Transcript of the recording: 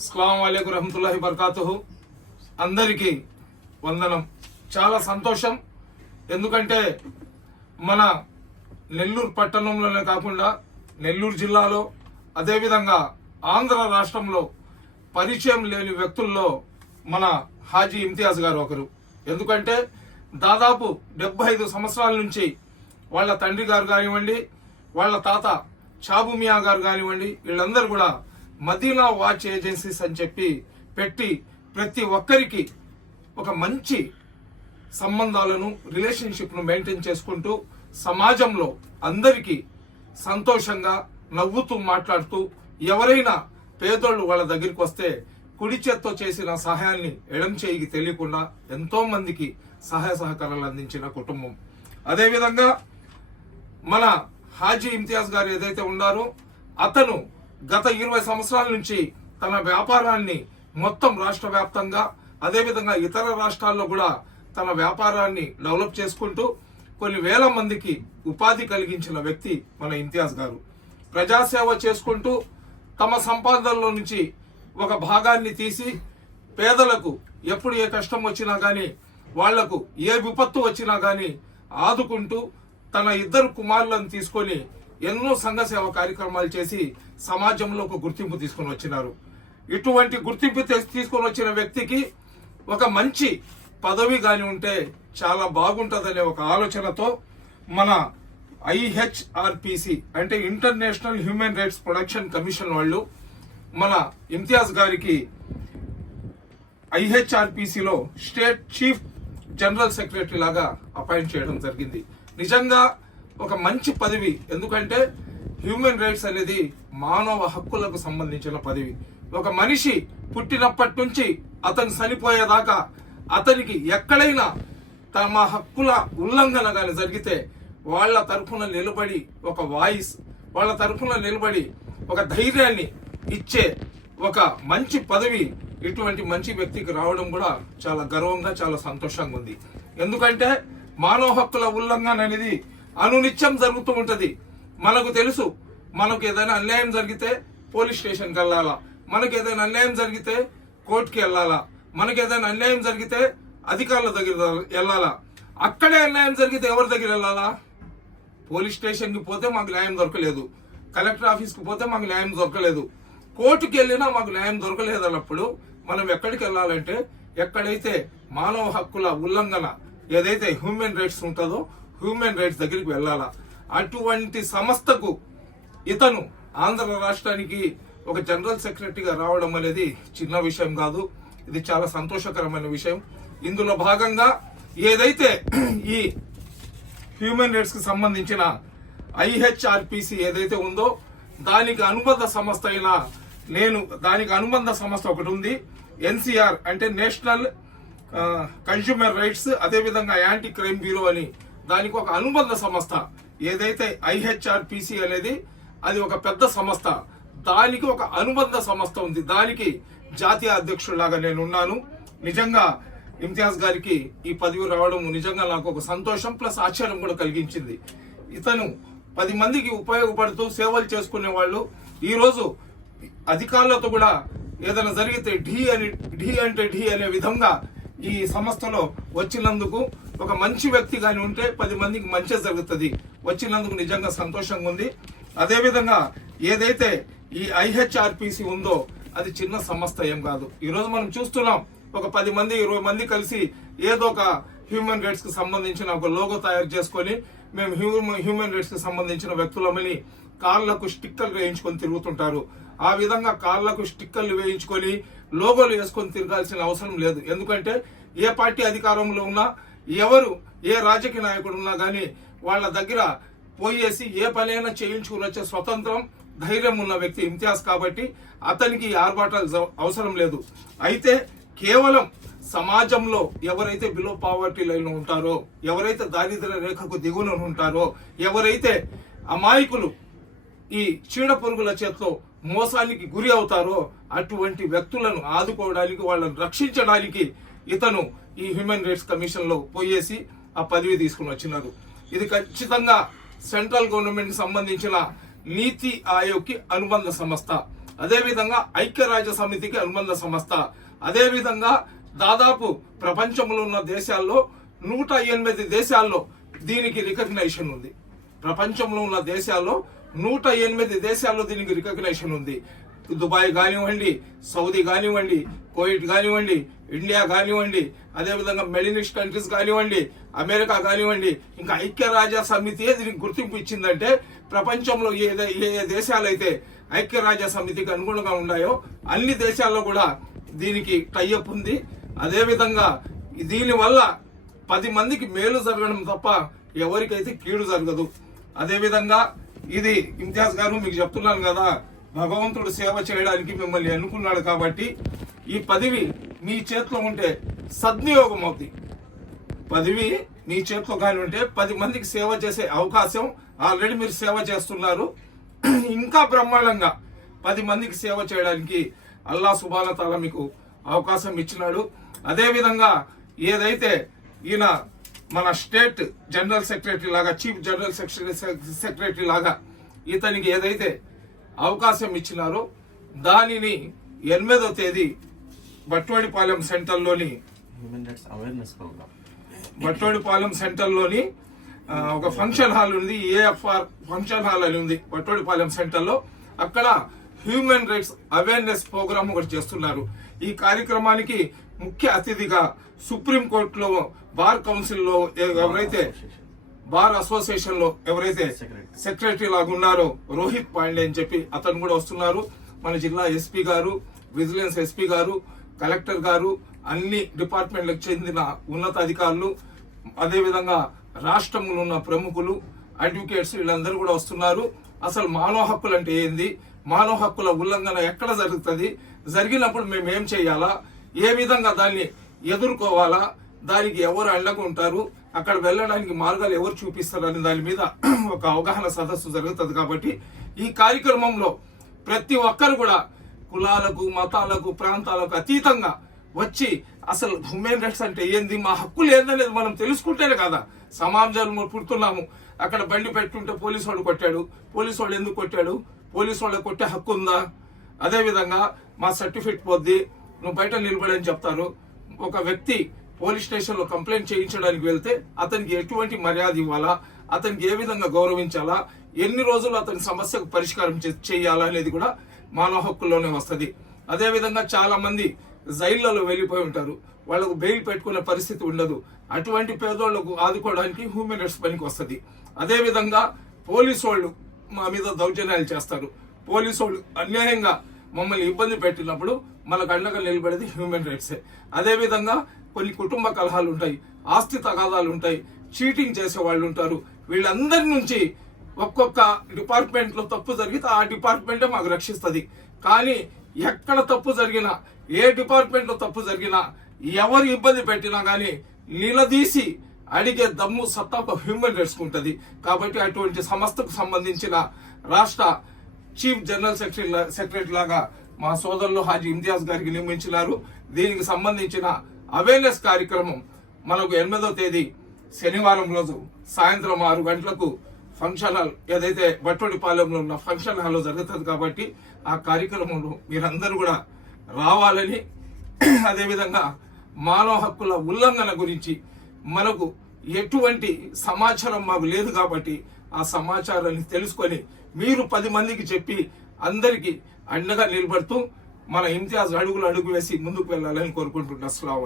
అస్సలం అయికు రహమతుల్లాహి బర్కాతుహు అందరికీ వందనం. చాలా సంతోషం. ఎందుకంటే మన నెల్లూరు పట్టణంలోనే కాకుండా నెల్లూరు జిల్లాలో అదేవిధంగా ఆంధ్ర రాష్ట్రంలో పరిచయం లేని వ్యక్తుల్లో మన హాజీ ఇమ్తియాజ్ గారు ఒకరు. ఎందుకంటే దాదాపు డెబ్బై ఐదు సంవత్సరాల నుంచి వాళ్ళ తండ్రి గారు కానివ్వండి వాళ్ళ తాత చాబుమియా గారు కానివ్వండి వీళ్ళందరూ కూడా మదీనా వాచ్ ఏజెన్సీస్ అని చెప్పి పెట్టి ప్రతి ఒక్కరికి ఒక మంచి సంబంధాలను రిలేషన్షిప్ను మెయింటైన్ చేసుకుంటూ సమాజంలో అందరికీ సంతోషంగా నవ్వుతూ మాట్లాడుతూ ఎవరైనా పేదోళ్ళు వాళ్ళ దగ్గరికి వస్తే కుడి చేత్తో చేసిన సహాయాన్ని ఎడం చేయికి తెలియకుండా ఎంతో మందికి సహాయ సహకారాలు అందించిన కుటుంబం. అదేవిధంగా మన హాజీ ఇమ్తియాజ్ గారు ఏదైతే ఉన్నారో అతను గత ఇరవై సంవత్సరాల నుంచి తన వ్యాపారాన్ని మొత్తం రాష్ట్ర వ్యాప్తంగా అదేవిధంగా ఇతర రాష్ట్రాల్లో కూడా తన వ్యాపారాన్ని డెవలప్ చేసుకుంటూ కొన్ని వేల మందికి ఉపాధి కలిగించిన వ్యక్తి మన ఇంతియాజ్ గారు. ప్రజాసేవ చేసుకుంటూ తమ సంపాదనలో నుంచి ఒక భాగాన్ని తీసి పేదలకు ఎప్పుడు ఏ కష్టం వచ్చినా కానీ వాళ్ళకు ఏ విపత్తు వచ్చినా కానీ ఆదుకుంటూ తన ఇద్దరు కుమారులను తీసుకొని ఎన్నో సంఘ సేవ కార్యక్రమాలు చేసి సమాజంలో ఒక గుర్తింపు తీసుకొని వచ్చినారు. ఇటువంటి గుర్తింపు తీసుకొని వచ్చిన వ్యక్తికి ఒక మంచి పదవి గాని ఉంటే చాలా బాగుంటుందనే ఒక ఆలోచనతో మన ఐహెచ్ఆర్పిసి అంటే international human rights production commission వాళ్ళు మన ఇమ్తియాజ్ గారికి ఐహెచ్ఆర్పిసిలో స్టేట్ చీఫ్ జనరల్ సెక్రటరీ లాగా అపాయింట్ చేయడం జరిగింది. నిజంగా ఒక మంచి పదవి. ఎందుకంటే హ్యూమన్ రైట్స్ అనేది మానవ హక్కులకు సంబంధించిన పదవి. ఒక మనిషి పుట్టినప్పటి నుంచి అతను చనిపోయేదాకా అతనికి ఎక్కడైనా తమ హక్కుల ఉల్లంఘన కానీ జరిగితే వాళ్ళ తరఫున నిలబడి ఒక వాయిస్ వాళ్ళ తరఫున నిలబడి ఒక ధైర్యాన్ని ఇచ్చే ఒక మంచి పదవి ఇటువంటి మంచి వ్యక్తికి రావడం కూడా చాలా గర్వంగా చాలా సంతోషంగా ఉంది. ఎందుకంటే మానవ హక్కుల ఉల్లంఘన అనేది అనునిత్యం జరుగుతూ ఉంటది. మనకు తెలుసు మనకు ఏదైనా అన్యాయం జరిగితే పోలీస్ స్టేషన్కి వెళ్ళాలా? మనకు ఏదైనా అన్యాయం జరిగితే కోర్టుకి వెళ్ళాలా? మనకి ఏదైనా అన్యాయం జరిగితే అధికారుల దగ్గర వెళ్ళాలా? అక్కడే అన్యాయం జరిగితే ఎవరి దగ్గర వెళ్ళాలా? పోలీస్ స్టేషన్కి పోతే మాకు న్యాయం దొరకలేదు. కలెక్టర్ ఆఫీస్కి పోతే మాకు న్యాయం దొరకలేదు. కోర్టుకి వెళ్ళినా మాకు న్యాయం దొరకలేదు అన్నప్పుడు మనం ఎక్కడికి వెళ్ళాలంటే ఎక్కడైతే మానవ హక్కుల ఉల్లంఘన ఏదైతే హ్యూమన్ రైట్స్ ఉంటుందో హ్యూమన్ రైట్స్ దగ్గరికి వెళ్ళాలా? అటువంటి సంస్థకు ఇతను ఆంధ్ర రాష్ట్రానికి ఒక జనరల్ సెక్రటరీగా రావడం అనేది చిన్న విషయం కాదు. ఇది చాలా సంతోషకరమైన విషయం. ఇందులో భాగంగా ఏదైతే ఈ హ్యూమన్ రైట్స్కి సంబంధించిన ఐహెచ్ఆర్పిసి ఏదైతే ఉందో దానికి అనుబంధ సంస్థ అయిన నేను దానికి అనుబంధ సంస్థ ఒకటి ఉంది. ఎన్సిఆర్ అంటే నేషనల్ కన్స్యూమర్ రైట్స్ అదేవిధంగా యాంటీ క్రైమ్ బ్యూరో అని దానికి ఒక అనుబంధ సంస్థ ఏదైతే ఐహెచ్ఆర్పిసి అనేది అది ఒక పెద్ద సంస్థ. దానికి ఒక అనుబంధ సంస్థ ఉంది. దానికి జాతీయ అధ్యక్షుడిలాగా నేను ఉన్నాను నిజంగా ఇమ్తియాజ్ గారికి ఈ పదవి రావడం నిజంగా నాకు ఒక సంతోషం ప్లస్ ఆశ్చర్యం కూడా కలిగించింది. ఇతను పది మందికి ఉపయోగపడుతూ సేవలు చేసుకునే వాళ్ళు. ఈరోజు అధికారులతో కూడా ఏదైనా జరిగితే ఢీ అని ఢీ అంటే ఢీ అనే విధంగా ఈ సంస్థలో వచ్చినందుకు ఒక మంచి వ్యక్తి కానీ ఉంటే పది మందికి మంచి జరుగుతుంది. వచ్చినందుకు నిజంగా సంతోషంగా ఉంది. అదేవిధంగా ఏదైతే ఈ ఐహెచ్ఆర్పిసి ఉందో అది చిన్న సంస్థ ఏం కాదు. ఈరోజు మనం చూస్తున్నాం ఒక పది మంది ఇరవై మంది కలిసి ఏదో ఒక హ్యూమన్ రైట్స్కి సంబంధించిన ఒక లోగో తయారు చేసుకొని మేము హ్యూమన్ హ్యూమన్ రైట్స్కి సంబంధించిన వ్యక్తులమని కార్లకు స్టిక్కర్లు వేయించుకొని తిరుగుతుంటారు. ఆ విధంగా కార్లకు స్టిక్కర్లు వేయించుకొని లోగోలు వేసుకొని తిరగాల్సిన అవసరం లేదు. ఎందుకంటే ఏ పార్టీ అధికారంలో ఉన్నా ఎవరు ఏ రాజకీయ నాయకుడు ఉన్నా కానీ వాళ్ళ దగ్గర పోయేసి ఏ పనైనా చేయించుకుని వచ్చే స్వతంత్రం ధైర్యం ఉన్న వ్యక్తి ఇమ్తియాజ్ కాబట్టి అతనికి ఆర్భాటాలు అవసరం లేదు. అయితే కేవలం సమాజంలో ఎవరైతే బిలో పావర్టీ లైన్ ఉంటారో ఎవరైతే దారిద్ర్య రేఖకు దిగువన ఉంటారో ఎవరైతే అమాయకులు ఈ చీడ పురుగుల చేతిలో మోసానికి గురి అవుతారో అటువంటి వ్యక్తులను ఆదుకోవడానికి వాళ్ళని రక్షించడానికి ఇతను ఈ హ్యూమన్ రైట్స్ కమిషన్లో పోయేసి ఆ పదవి తీసుకుని వచ్చినారు ఇది ఖచ్చితంగా సెంట్రల్ గవర్నమెంట్ సంబంధించిన నీతి ఆయోగ్కి అనుబంధ సంస్థ. అదేవిధంగా ఐక్యరాజ్య సమితికి అనుబంధ సంస్థ. అదేవిధంగా దాదాపు ప్రపంచంలో ఉన్న దేశాల్లో నూట ఎనిమిది దేశాల్లో దీనికి రికగ్నైషన్ ఉంది. ప్రపంచంలో ఉన్న దేశాల్లో నూట ఎనిమిది దేశాల్లో దీనికి రికగ్నైషన్ ఉంది. దుబాయ్ కానివ్వండి సౌదీ కానివ్వండి కోయిట్ కానివ్వండి ఇండియా కానివ్వండి అదేవిధంగా మెడినిస్ట్ కంట్రీస్ కానివ్వండి అమెరికా కానివ్వండి ఇంకా ఐక్యరాజ్య సమితియే దీనికి గుర్తింపు ఇచ్చిందంటే ప్రపంచంలో ఏ ఏ ఏ దేశాలైతే ఐక్యరాజ్య సమితికి అనుగుణంగా ఉన్నాయో అన్ని దేశాల్లో కూడా దీనికి టైఅప్ ఉంది. అదేవిధంగా దీనివల్ల పది మందికి మేలు జరగడం తప్ప ఎవరికైతే కీడు జరగదు. అదేవిధంగా ఇది ఇంతియాజ్ గారు మీకు చెప్తున్నాను కదా భగవంతుడు సేవ చేయడానికి మిమ్మల్ని అనుకున్నాడు కాబట్టి ఈ పదవి మీ చేతిలో ఉంటే సద్వినియోగం అవుతుంది పదవి మీ చేతిలో కానీ ఉంటే పది మందికి సేవ చేసే అవకాశం ఆల్రెడీ మీరు సేవ చేస్తున్నారు. ఇంకా బ్రహ్మాండంగా పది మందికి సేవ చేయడానికి అల్లా సుబాన తాలా మీకు అవకాశం ఇచ్చినాడు. అదేవిధంగా ఏదైతే ఈయన మన స్టేట్ జనరల్ సెక్రటరీ లాగా చీఫ్ జనరల్ సెక్రటరీ సెక్రటరీ లాగా ఇతనికి ఏదైతే అవకాశం ఇచ్చినారో దానిని ఎనిమిదో తేదీ Batwadipalem సెంటర్లోని human rights awareness program Battodipalem సెంటర్లోని ఆ, ఒక ఫంక్షన్ హాల్ ఉంది ఏఎఫ్ఆర్ ఫంక్షన్ హాల్ అని ఉంది బట్టోడిపాలెం సెంటర్లో అక్కడ హ్యూమన్ రైట్స్ అవేర్నెస్ ప్రోగ్రామ్ ఒకటి చేస్తున్నారు. ఈ కార్యక్రమానికి ముఖ్య అతిథిగా సుప్రీం కోర్టులో బార్ కౌన్సిల్లో ఎ- ఎవరైతే బార్ అసోసియేషన్లో ఎవరైతే. సెక్రటరీ లాగా ఉన్నారో రోహిత్ పాండే అని చెప్పి అతను కూడా వస్తున్నారు. మన జిల్లా ఎస్పీ గారు విజిలెన్స్ ఎస్పీ గారు కలెక్టర్ గారు అన్ని డిపార్ట్మెంట్లకు చెందిన ఉన్నతాధికారులు అదేవిధంగా రాష్ట్రంలో ఉన్న ప్రముఖులు అడ్వకేట్స్ వీళ్ళందరూ కూడా వస్తున్నారు. అసలు మానవ హక్కులు అంటే ఏంది? మానవ హక్కుల ఉల్లంఘన ఎక్కడ జరుగుతుంది? జరిగినప్పుడు మేము ఏం చేయాలా? ఏ విధంగా దాన్ని ఎదుర్కోవాలా? దానికి ఎవరు అండగా ఉంటారు? అక్కడ వెళ్ళడానికి మార్గాలు ఎవరు చూపిస్తారు అనే దాని మీద ఒక అవగాహన సదస్సు జరుగుతుంది కాబట్టి ఈ కార్యక్రమంలో ప్రతి ఒక్కరు కూడా కులాలకు మతాలకు ప్రాంతాలకు అతీతంగా వచ్చి అసలు హ్యూమన్ రైట్స్ అంటే ఏంది? మా హక్కులు ఏందనేది మనం తెలుసుకుంటేనే కదా. సమాజంలో పుడుతున్నాము. అక్కడ బండి పెట్టుంటే పోలీసు వాళ్ళు కొట్టాడు. పోలీసు వాళ్ళు ఎందుకు కొట్టాడు? పోలీసు వాళ్ళకి కొట్టే హక్కు ఉందా? అదేవిధంగా మా సర్టిఫికేట్ పోద్ది. నువ్వు బయట నిలబడని చెప్తారు. ఒక వ్యక్తి పోలీస్ స్టేషన్లో కంప్లైంట్ చేయించడానికి వెళ్తే అతనికి ఎటువంటి మర్యాద ఇవ్వాలా? అతనికి ఏ విధంగా గౌరవించాలా? ఎన్ని రోజులు అతని సమస్యకు పరిష్కారం చే- చేయాలా అనేది కూడా మానవ హక్కుల్లోనే వస్తుంది. అదేవిధంగా చాలామంది చాలా మంది జైళ్ళలో వెళ్ళిపోయి ఉంటారు. వాళ్ళకు బెయిల్ పెట్టుకునే పరిస్థితి ఉండదు. అటువంటి పేదోళ్ళకు ఆదుకోవడానికి హ్యూమన్ రైట్స్ పనికి వస్తుంది. అదేవిధంగా పోలీసు వాళ్ళు మా మీద దౌర్జన్యాలు చేస్తారు. పోలీసు వాళ్ళు అన్యాయంగా మమ్మల్ని ఇబ్బంది పెట్టినప్పుడు మనకు అండగా నిలబడేది హ్యూమన్ రైట్సే అదేవిధంగా కొన్ని కుటుంబ కలహాలు ఉంటాయి. ఆస్తి తగాదాలు ఉంటాయి. చీటింగ్ చేసే వాళ్ళు ఉంటారు. వీళ్ళందరి నుంచి ఒక్కొక్క డిపార్ట్మెంట్లో తప్పు జరిగితే ఆ డిపార్ట్మెంటే మాకు రక్షిస్తుంది. కానీ ఎక్కడ తప్పు జరిగినా ఏ డిపార్ట్మెంట్లో తప్పు జరిగినా ఎవరు ఇబ్బంది పెట్టినా కానీ నిలదీసి అడిగే దమ్ము సత్తా ఒక హ్యూమన్ రైట్స్ ఉంటుంది. కాబట్టి అటువంటి సంస్థకు సంబంధించిన రాష్ట్ర చీఫ్ జనరల్ సెక్రటరీ సెక్రటరీ లాగా మా సోదరులు హాజీ ఇంతియాజ్ గారికి నియమించినారు. దీనికి సంబంధించిన అవేర్నెస్ కార్యక్రమం మనకు ఎనిమిదో తేదీ శనివారం రోజు సాయంత్రం ఆరు గంటలకు ఫంక్షన్ హాల్ ఏదైతే బట్టోడిపాలెంలో ఉన్న ఫంక్షన్ హాల్లో జరుగుతుంది కాబట్టి ఆ కార్యక్రమంలో మీరందరూ కూడా రావాలని అదేవిధంగా మానవ హక్కుల ఉల్లంఘన గురించి మనకు ఎటువంటి సమాచారం మాకు లేదు కాబట్టి ఆ సమాచారాన్ని తెలుసుకొని మీరు పది మందికి చెప్పి అందరికీ అండగా నిలబడుతూ మన ఇంతియాజ్ అడుగులు అడుగు వేసి ముందుకు వెళ్ళాలని కోరుకుంటున్నా. అస్సలం